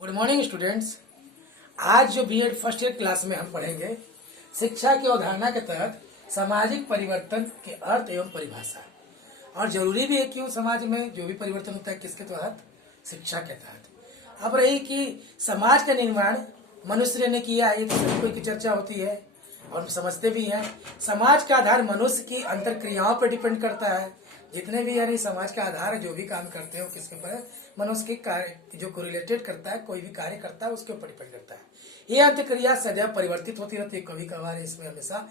Good morning students. आज जो BEd first year class में हम पढ़ेंगे शिक्षा की अवधारणा के तहत सामाजिक परिवर्तन के अर्थ एवं परिभाषा। और जरूरी भी है कि समाज में जो भी परिवर्तन होता है किसके तहत, शिक्षा के तहत। अब रही कि समाज का निर्माण मनुष्य ने किया है, ये तो सभी कोई की चर्चा होती है और हम समझते भी हैं। समाज का आधार मनुष्य की अंतर क्रियाओं पर डिपेंड करता है। जितने भी यानी समाज का आधार है, जो भी काम करते हैं किसके ऊपर है, मनुष्य के कार्य जो कोरिलेटेड करता है, कोई भी कार्य करता है उसके ऊपर डिपेंड करता है। ये अंतक्रिया सदैव परिवर्तित होती रहती है, कभी कभार इसमें हमेशा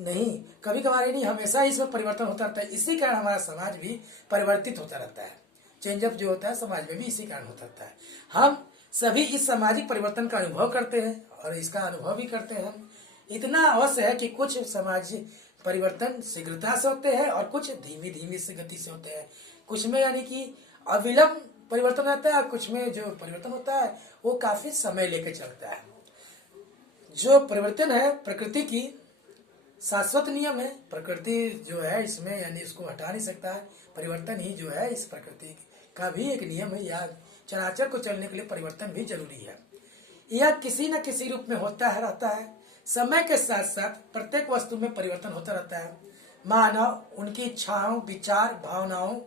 नहीं, कभी कभार नहीं, हमेशा इसमें परिवर्तन होता रहता है। इसी कारण हमारा समाज भी परिवर्तित होता रहता है। चेंजअप जो होता है समाज में भी इसी कारण होता रहता है। हम सभी इस सामाजिक परिवर्तन का अनुभव करते हैं और इसका अनुभव भी करते हैं हम। इतना अवश्य है कि कुछ सामाजिक परिवर्तन शीघ्रता से होते हैं और कुछ धीमी धीमी से गति से होते हैं। कुछ में यानी कि अविलंब परिवर्तन आता है, कुछ में जो परिवर्तन होता है वो काफी समय लेकर चलता है। जो परिवर्तन है प्रकृति की शाश्वत नियम है। प्रकृति जो है इसमें यानी इसको हटा नहीं सकता है। परिवर्तन ही जो है इस प्रकृति का भी एक नियम है, या चराचर को चलने के लिए परिवर्तन भी जरूरी है। यह किसी न किसी रूप में होता है रहता है। समय के साथ साथ प्रत्येक वस्तु में परिवर्तन होता रहता है। मानव उनकी इच्छाओं, विचार, भावनाओं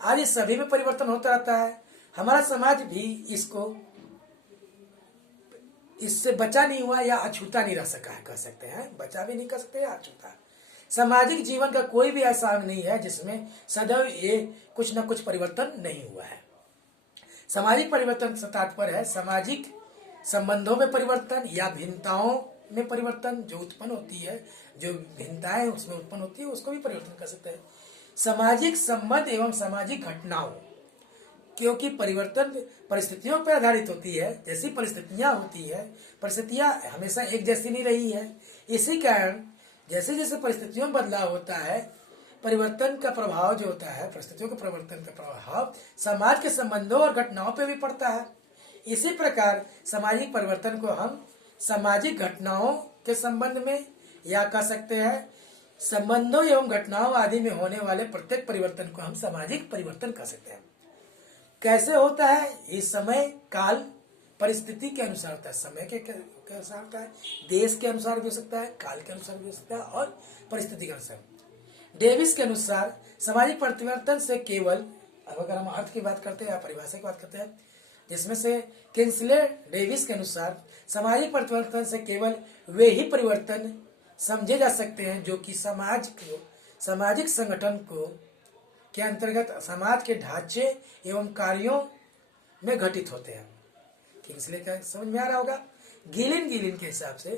आदि सभी में परिवर्तन होता रहता है। हमारा समाज भी इससे बचा नहीं हुआ या अछूता नहीं रह सका है, कह सकते हैं। बचा भी नहीं कर सकते या अछूता। सामाजिक जीवन का कोई भी ऐसा अंग नहीं है जिसमें सदैव ये कुछ न कुछ परिवर्तन नहीं हुआ है। सामाजिक परिवर्तन से तात्पर्य है सामाजिक संबंधों में परिवर्तन या भिन्नताओं में परिवर्तन जो उत्पन्न होती है, जो भिन्नताएं उसमें उत्पन्न होती है उसको भी परिवर्तन कर सकते हैं। सामाजिक संबंध एवं सामाजिक घटनाओं, क्योंकि परिवर्तन परिस्थितियों पर आधारित होती है। जैसी परिस्थितियां होती है, परिस्थितियां हमेशा एक जैसी नहीं रही है। इसी कारण जैसे जैसे परिस्थितियों में बदलाव होता है, परिवर्तन का प्रभाव जो होता है, परिस्थितियों के परिवर्तन का प्रभाव समाज के संबंधों और घटनाओं पर भी पड़ता है। इसी प्रकार सामाजिक परिवर्तन को हम सामाजिक घटनाओं के संबंध में या कह सकते हैं संबंधों एवं घटनाओं आदि में होने वाले प्रत्येक परिवर्तन को हम सामाजिक परिवर्तन कह सकते हैं। कैसे होता है? इस समय काल परिस्थिति के अनुसार होता है, समय के अनुसार होता है, देश के अनुसार भी हो सकता है, काल के अनुसार भी हो सकता है और परिस्थिति के अनुसार। डेविस के अनुसार सामाजिक परिवर्तन से केवल, अब अगर हम अर्थ की बात करते हैं या परिभाषा की बात करते हैं, जिसमें से किंग्सले डेविस के अनुसार सामाजिक परिवर्तन से केवल वे ही परिवर्तन समझे जा सकते हैं जो कि सामाजिक संगठन को के अंतर्गत समाज के ढांचे एवं कार्यों में घटित होते हैं। किंग्सले का समझ में आ रहा होगा। गिलिन के हिसाब से,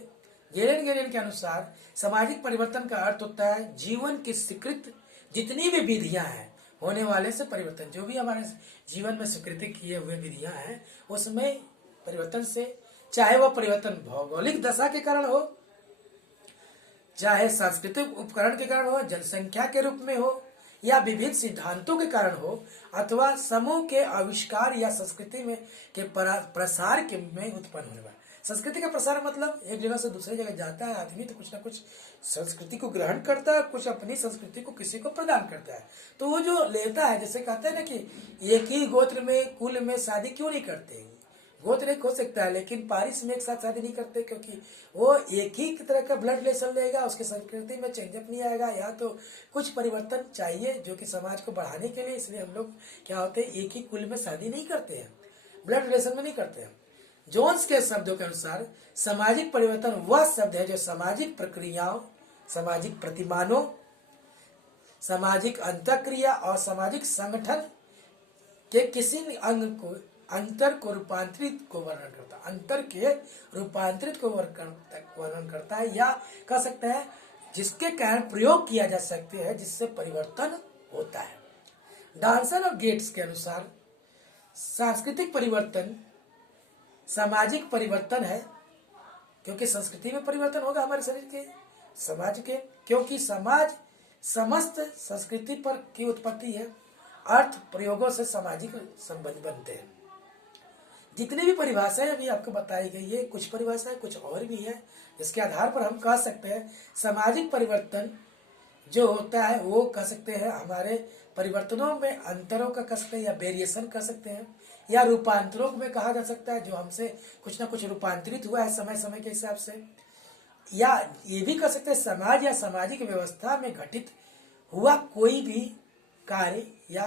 गिलिन के अनुसार सामाजिक परिवर्तन का अर्थ होता है जीवन की स्वीकृत जितनी भी विधियां हैं होने वाले से परिवर्तन। जो भी हमारे जीवन में स्वीकृति किए हुए विधियां हैं उसमें परिवर्तन से, चाहे वह परिवर्तन भौगोलिक दशा के कारण हो, चाहे सांस्कृतिक उपकरण के कारण हो, जनसंख्या के रूप में हो, या विभिन्न सिद्धांतों के कारण हो, अथवा समूह के आविष्कार या संस्कृति में के प्रसार के में उत्पन्न होने वाला। संस्कृति का प्रसार मतलब एक जगह से दूसरी जगह जाता है आदमी, तो कुछ ना कुछ संस्कृति को ग्रहण करता है, कुछ अपनी संस्कृति को किसी को प्रदान करता है। तो वो जो लेता है, जैसे कहते हैं ना कि एक ही गोत्र में कुल में शादी क्यों नहीं करते। गोत्र एक हो सकता है लेकिन पारिश में एक साथ शादी नहीं करते, क्योंकि वो एक ही तरह का ब्लड रिलेशन लेगा, उसकी संस्कृति में चेंजअप नहीं आएगा, या तो कुछ परिवर्तन चाहिए जो कि समाज को बढ़ाने के लिए। इसलिए हम लोग क्या होते हैं, एक ही कुल में शादी नहीं करते हैं, ब्लड रिलेशन में नहीं करते हैं। जोन्स के शब्दों के अनुसार सामाजिक परिवर्तन वह शब्द है जो सामाजिक प्रक्रियाओं, सामाजिक प्रतिमानों, सामाजिक अंतःक्रिया और सामाजिक संगठन के किसी अंग को अंतर को रूपांतरित को वर्णन करता है, अंतर के रूपांतरित को वर्णन करता है, या कह सकते हैं जिसके कारण प्रयोग किया जा सकते हैं, जिससे परिवर्तन होता है। डांसन और गेट्स के अनुसार सांस्कृतिक परिवर्तन सामाजिक परिवर्तन है, क्योंकि संस्कृति में परिवर्तन होगा हमारे शरीर के, समाज के, क्योंकि समाज समस्त संस्कृति पर की उत्पत्ति है। अर्थ प्रयोगों से सामाजिक संबंध बनते हैं। जितनी भी परिभाषाएं अभी आपको बताई गई है, कुछ परिभाषाएं कुछ और भी है, जिसके आधार पर हम कह सकते हैं सामाजिक परिवर्तन जो होता है वो कह सकते हैं हमारे परिवर्तनों में अंतरों का कह सकते हैं या वेरिएशन कह सकते हैं, या रूपांतरों में कहा जा सकता है, जो हमसे कुछ ना कुछ रूपांतरित हुआ है समय समय के हिसाब से। या ये भी कह सकते हैं समाज या सामाजिक व्यवस्था में घटित हुआ कोई भी कार्य या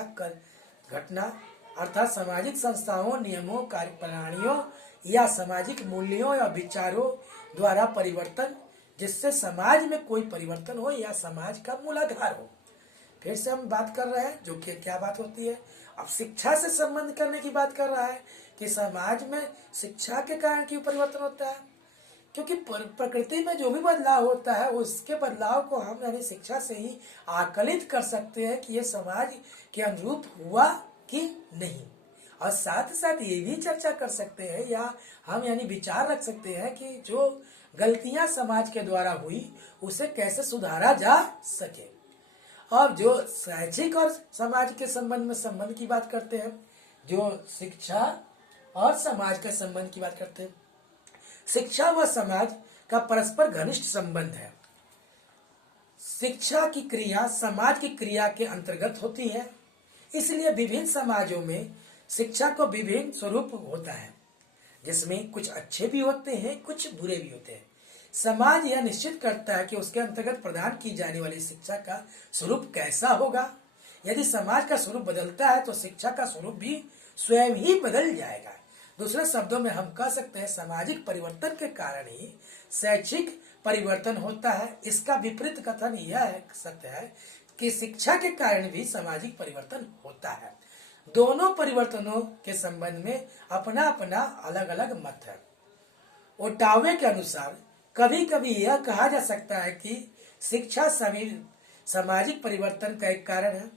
घटना, अर्थात सामाजिक संस्थाओं, नियमों, कार्य प्रणालियों या सामाजिक मूल्यों या विचारों द्वारा परिवर्तन, जिससे समाज में कोई परिवर्तन हो या समाज का मूलाधार हो। फिर से हम बात कर रहे हैं, जो कि क्या बात होती है, अब शिक्षा से संबंध करने की बात कर रहा है कि समाज में शिक्षा के कारण क्यों परिवर्तन होता है। क्योंकि प्रकृति में जो भी बदलाव होता है उसके बदलाव को हम यानी शिक्षा से ही आकलित कर सकते हैं कि ये समाज के अनुरूप हुआ कि नहीं। और साथ साथ ये भी चर्चा कर सकते हैं या हम यानी विचार रख सकते हैं कि जो गलतियां समाज के द्वारा हुई उसे कैसे सुधारा जा सके। और जो शैक्षिक और समाज के संबंध की बात करते हैं, जो शिक्षा और समाज के संबंध की बात करते हैं, शिक्षा व समाज का परस्पर घनिष्ठ संबंध है। शिक्षा की क्रिया समाज की क्रिया के अंतर्गत होती है, इसलिए विभिन्न समाजों में शिक्षा को विभिन्न स्वरूप होता है, जिसमें कुछ अच्छे भी होते हैं, कुछ बुरे भी होते हैं। समाज यह निश्चित करता है कि उसके अंतर्गत प्रदान की जाने वाली शिक्षा का स्वरूप कैसा होगा। यदि समाज का स्वरूप बदलता है तो शिक्षा का स्वरूप भी स्वयं ही बदल जाएगा। दूसरे शब्दों में हम कह सकते हैं सामाजिक परिवर्तन के कारण ही शैक्षिक परिवर्तन होता है। इसका विपरीत कथन यह सत्य है कि शिक्षा के कारण भी सामाजिक परिवर्तन होता है। दोनों परिवर्तनों के संबंध में अपना अपना अलग अलग मत है। ओटावे के अनुसार कभी कभी यह कहा जा सकता है कि शिक्षा सामाजिक परिवर्तन का एक कारण है।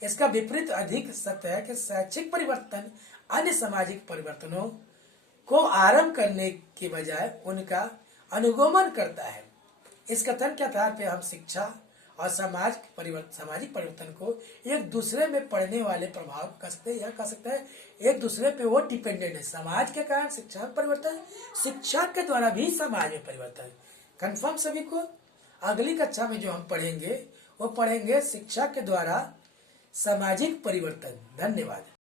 इसका विपरीत अधिक सत्य है कि शैक्षिक परिवर्तन अन्य सामाजिक परिवर्तनों को आरंभ करने के बजाय उनका अनुगमन करता है। इस कथन के आधार पर हम शिक्षा और सामाजिक परिवर्तन को एक दूसरे में पड़ने वाले प्रभाव कह सकते हैं एक दूसरे पे वो डिपेंडेंट है। समाज के कारण शिक्षा में परिवर्तन, शिक्षा के द्वारा भी समाज में परिवर्तन। कंफर्म सभी को। अगली कक्षा में जो हम पढ़ेंगे वो पढ़ेंगे शिक्षा के द्वारा सामाजिक परिवर्तन। धन्यवाद।